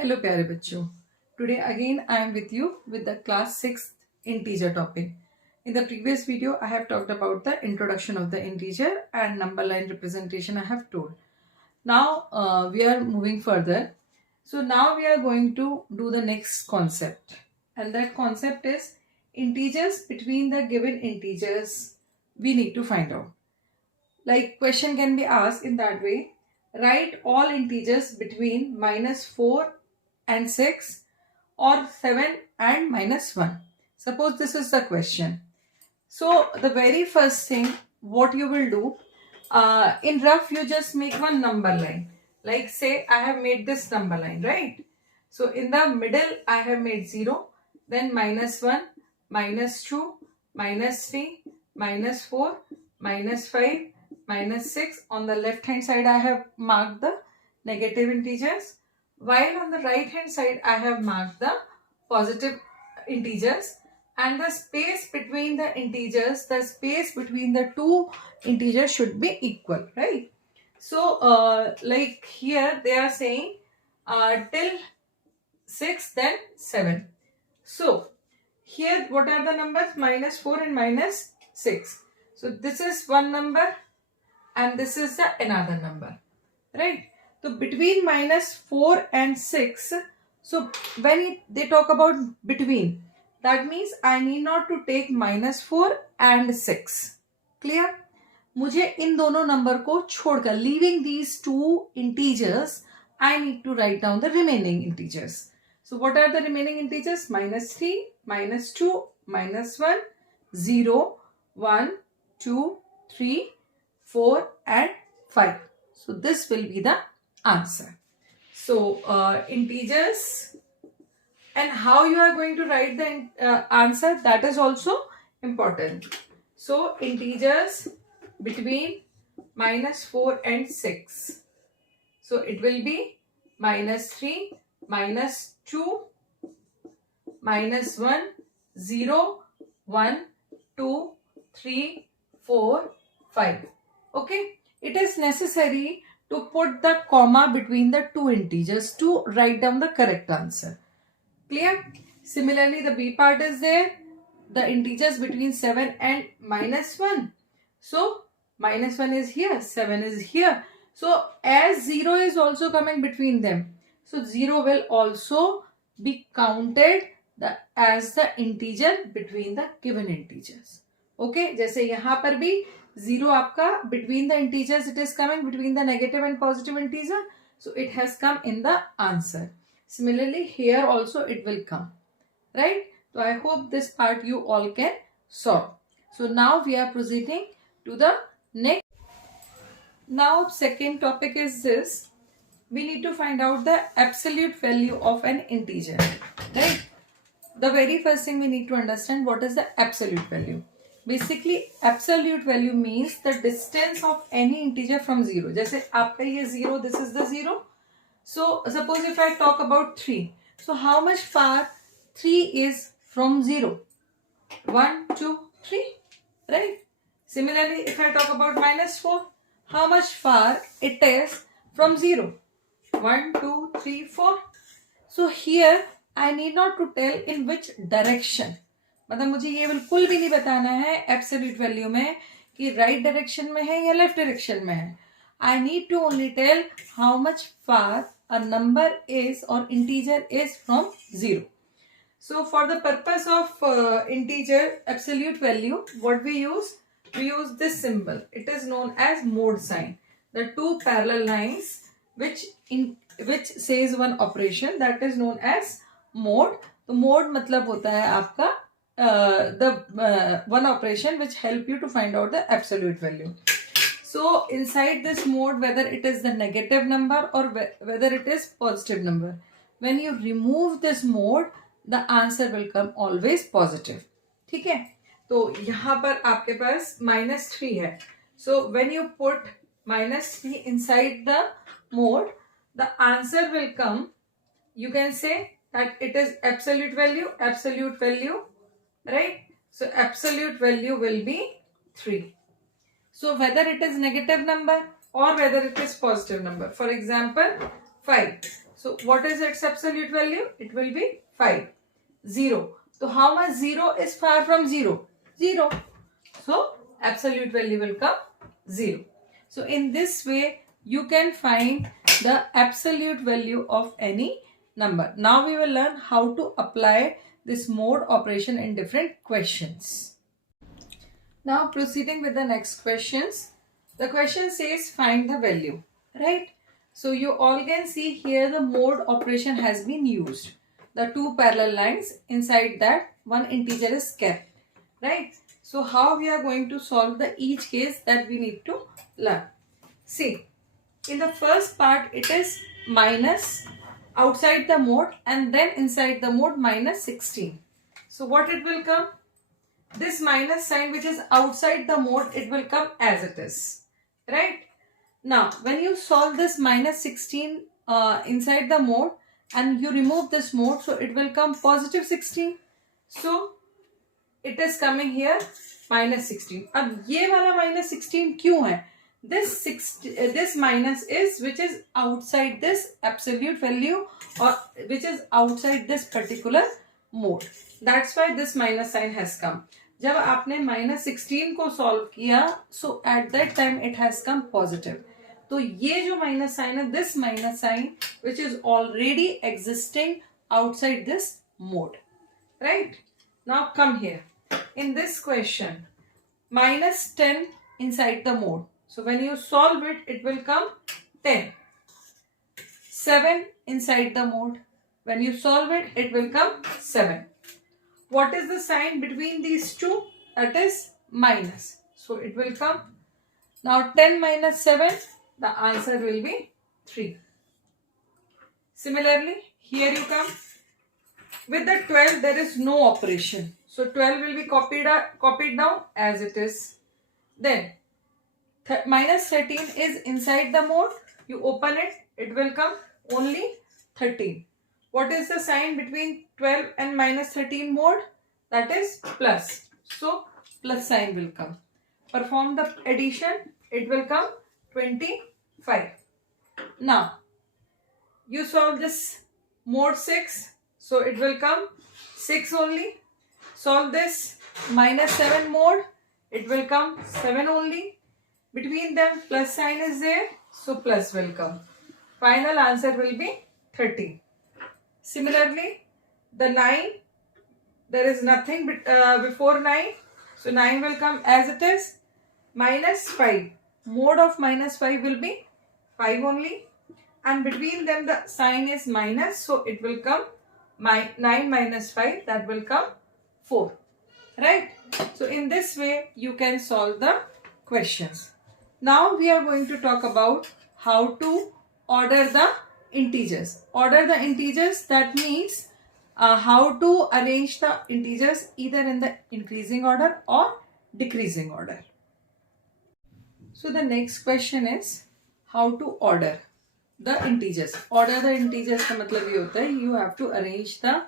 Hello प्यारे बच्चों. Today again I am with you with the class 6th integer topic. In the previous video I have talked about the introduction of the integer and number line representation I have told. Now we are moving further. So now we are going to do the next concept, and that concept is integers between the given integers we need to find out. Like question can be asked in that way. Write all integers between -4 and 6 or 7 and -1. Suppose this is the question. So the very first thing what you will do, in rough you just make one number line. Like say I have made this number line, right? So in the middle I have made 0, then -1, -2, -3, -4, -5, -6. On the left hand side I have marked the negative integers, while on the right hand side I have marked the positive integers, and the space between the integers, the space between the two integers should be equal, right? So like here they are saying till 6 then 7. So here what are the numbers? -4 and -6. So this is one number and this is the another number, right? So between -4 and 6, so when they talk about between, that means I need not to take -4 and 6. Clear? मुझे इन दोनों number को छोड़कर, leaving these two integers, I need to write down the remaining integers. So what are the remaining integers? -3, -2, -1, 0, 1, 2, 3, 4 and 5. So this will be the answer. So integers, and how you are going to write the answer, that is also important. So integers between -4 and 6. So it will be -3, -2, -1, 0, 1, 2, 3, 4, 5. Okay, it is necessary to put the comma between the two integers to write down the correct answer. Clear? Similarly, the B part is there, the integers between 7 and -1. So -1 is here, 7 is here. So as 0 is also coming between them, so 0 will also be counted as the integer between the given integers. Okay, जैसे यहाँ पर भी 0 आपका between the integers, it is coming between the negative and positive integer, so it has come in the answer. Similarly here also it will come, right? So I hope this part you all can solve. So now we are proceeding to the next. Now second topic is this. We need to find out the absolute value of an integer, right? The very first thing we need to understand, what is the absolute value. Basically absolute value means the distance of any integer from 0. जैसे आपका ये 0, this is the 0. So suppose if I talk about 3, so how much far 3 is from 0? 1, 2, 3, right? Similarly if I talk about -4, how much far it is from 0? 1, 2, 3, 4. So here I need not to tell in which direction. मतलब मुझे ये बिल्कुल भी नहीं बताना है absolute value में कि राइट डायरेक्शन में है या लेफ्ट डायरेक्शन में है. I need to only tell how much far a number is और integer is from 0. So for the purpose of integer absolute value, what we use this symbol. It is known as mode sign. The two parallel lines which says one operation, that is known as mode. तो mode मतलब होता है आपका the one operation which help you to find out the absolute value. So inside this mode, whether it is the negative number or whether it is positive number, when you remove this mode, the answer will come always positive. ठीक है? तो यहाँ पर आपके पास -3 है. So when you put -3 inside the mode, the answer will come. You can say that it is absolute value, right? So absolute value will be 3. So whether it is negative number or whether it is positive number, for example 5. So what is its absolute value? It will be 5. 0. So how much 0 is far from 0? 0. So absolute value will come 0. So in this way you can find the absolute value of any number. Now we will learn how to apply this mode operation in different questions. Now proceeding with the next questions. The question says find the value, right? So you all can see here the mode operation has been used. The two parallel lines, inside that one integer is kept, right? So how we are going to solve the each case, that we need to learn. See, in the first part it is minus outside the mode and then inside the mode minus 16. So what it will come? This minus sign which is outside the mode, it will come as it is, right? Now when you solve this minus 16 inside the mode and you remove this mode, so it will come positive 16. So it is coming here minus 16. अब ये वाला minus 16 क्यों है? This minus is which is outside this absolute value or which is outside this particular mode. That's why this minus sign has come. जब आपने minus 16 को solve किया, so at that time it has come positive. तो ये जो minus sign है, this minus sign which is already existing outside this mode, right? Now come here. In this question, minus 10 inside the mode. So when you solve it, it will come 10. 7 inside the mode. When you solve it, it will come 7. What is the sign between these two? That is minus. So it will come. Now 10 minus 7, the answer will be 3. Similarly, here you come. With the 12, there is no operation. So 12 will be copied down as it is. Then minus 13 is inside the mode. You open it, it will come only 13. What is the sign between 12 and minus 13 mode? That is plus. So plus sign will come. Perform the addition, it will come 25. Now you solve this mode 6. So it will come 6 only. Solve this minus 7 mode. It will come 7 only. Between them plus sign is there. So plus will come. Final answer will be 30. Similarly, the 9. There is nothing before 9. So 9 will come as it is. Minus 5. Mode of minus 5 will be 5 only. And between them the sign is minus. So it will come 9 minus 5, that will come 4, right? So in this way you can solve the questions. Now we are going to talk about how to order the integers. Order the integers, that means how to arrange the integers either in the increasing order or decreasing order. So the next question is how to order the integers. Order the integers का मतलब ये होता है you have to arrange the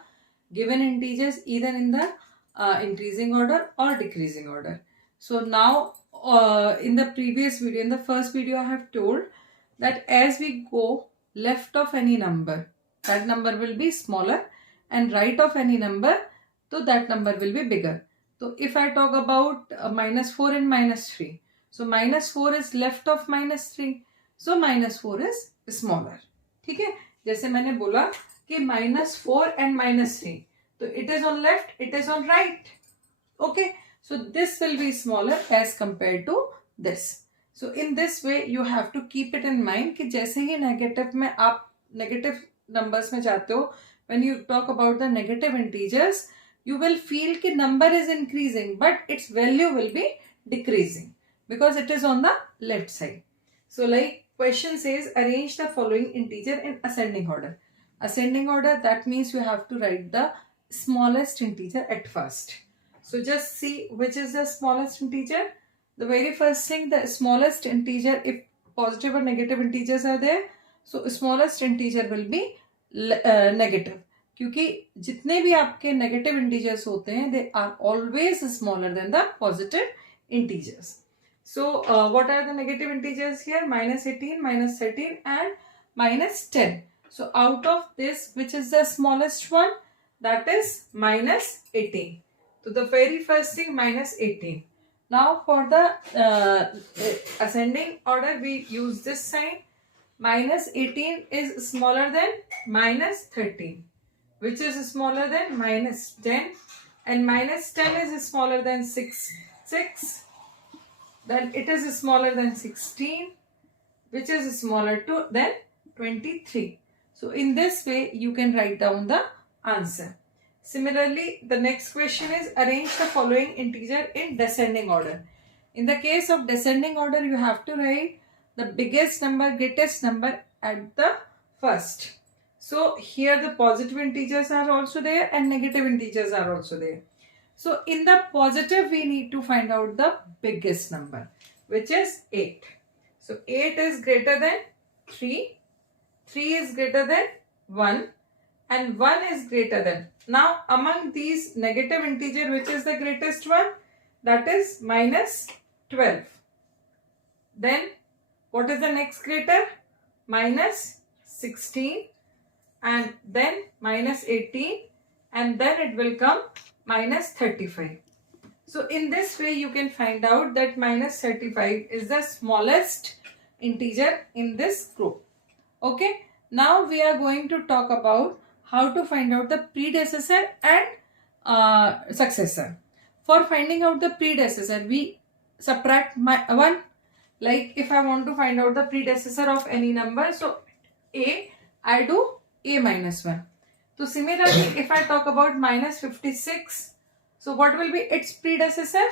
given integers either in the increasing order or decreasing order. So now in the previous video, in the first video, I have told that as we go left of any number, that number will be smaller, and right of any number, so that number will be bigger. So if I talk about minus 4 and minus 3, so minus 4 is left of minus 3, so minus 4 is smaller. ठीक है, जैसे मैंने बोला कि minus 4 and minus 3, तो it is on left, it is on right. Okay, so this will be smaller as compared to this. So in this way you have to keep it in mind कि जैसे ही negative में आप negative numbers में जाते हो, when you talk about the negative integers, you will feel कि number is increasing but its value will be decreasing because it is on the left side. So like question says arrange the following integer in ascending order. Ascending order, that means you have to write the smallest integer at first. So just see which is the smallest integer. The very first thing, the smallest integer, if positive or negative integers are there, so smallest integer will be negative. क्योंकि जितने भी आपके negative integers होते हैं, they are always smaller than the positive integers. So what are the negative integers here? Minus 18, minus 13 and minus 10. So out of this, which is the smallest one? That is minus 18. So the very first thing, minus 18. Now for the ascending order, we use this sign. Minus 18 is smaller than minus 13, which is smaller than minus 10, and minus 10 is smaller than 6. Then it is smaller than 16, which is smaller than 23. So in this way, you can write down the answer. Similarly, the next question is arrange the following integer in descending order. In the case of descending order, you have to write the biggest number, greatest number at the first. So here the positive integers are also there and negative integers are also there. So in the positive, we need to find out the biggest number, which is 8. So 8 is greater than 3, 3 is greater than 1, and 1 is greater than. Now among these negative integer, which is the greatest one? That is minus 12. Then what is the next greater? Minus 16, and then minus 18, and then it will come minus 35. So in this way, you can find out that minus 35 is the smallest integer in this group. Okay, now we are going to talk about how to find out the predecessor and successor. For finding out the predecessor, we subtract 1. Like if I want to find out the predecessor of any number, so a, I do a minus 1. So similarly, if I talk about minus 56, so what will be its predecessor?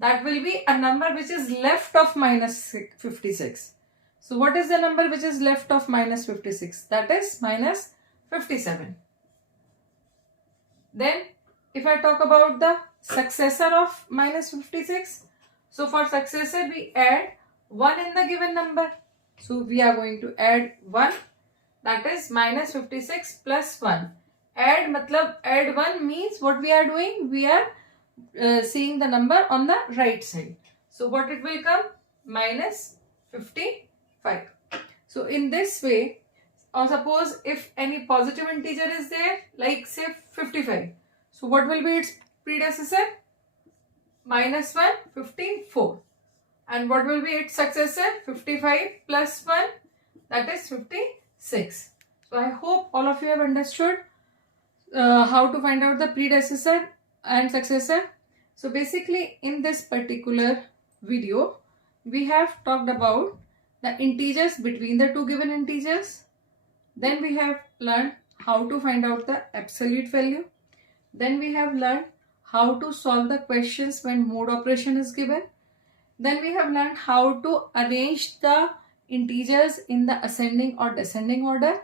That will be a number which is left of minus 56. So what is the number which is left of minus 56? That is minus 57. Then if I talk about the successor of minus 56, so for successor we add 1 in the given number. So we are going to add 1, that is minus 56 plus 1. Add 1 means what we are doing? We are seeing the number on the right side. So what it will come? Minus 55. So in this way, or suppose if any positive integer is there, like say 55. So what will be its predecessor? Minus 1, 15, 4. And what will be its successor? 55 plus 1, that is 56. So I hope all of you have understood how to find out the predecessor and successor. So basically in this particular video, we have talked about the integers between the two given integers. Then we have learned how to find out the absolute value. Then we have learned how to solve the questions when mode operation is given. Then we have learned how to arrange the integers in the ascending or descending order,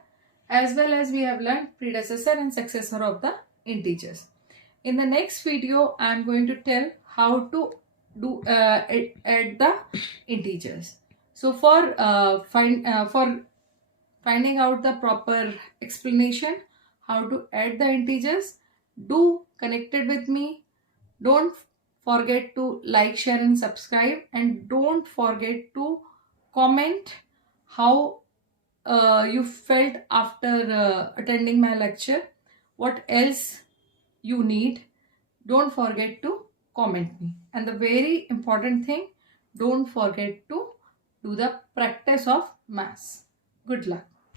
as well as we have learned predecessor and successor of the integers. In the next video, I am going to tell how to do add the integers. So for finding out the proper explanation how to add the integers, do connected with me. Don't forget to like, share and subscribe, and don't forget to comment how you felt after attending my lecture. What else you need, don't forget to comment me. And the very important thing, don't forget to do the practice of maths. Good luck.